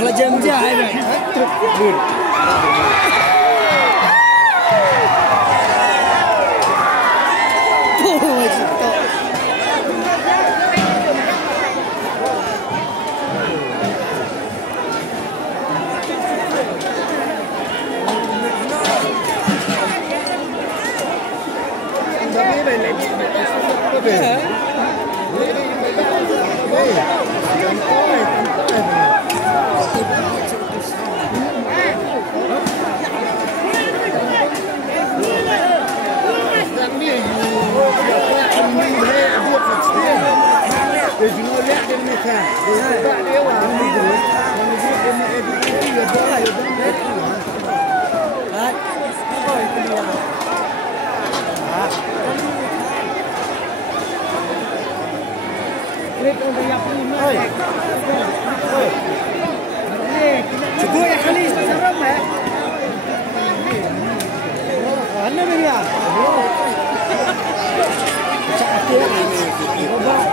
Kalau jam dia ada, truk bil. Oh, macam tu. Cukup ya kali serem ya. Mana dia? Cak dia ni.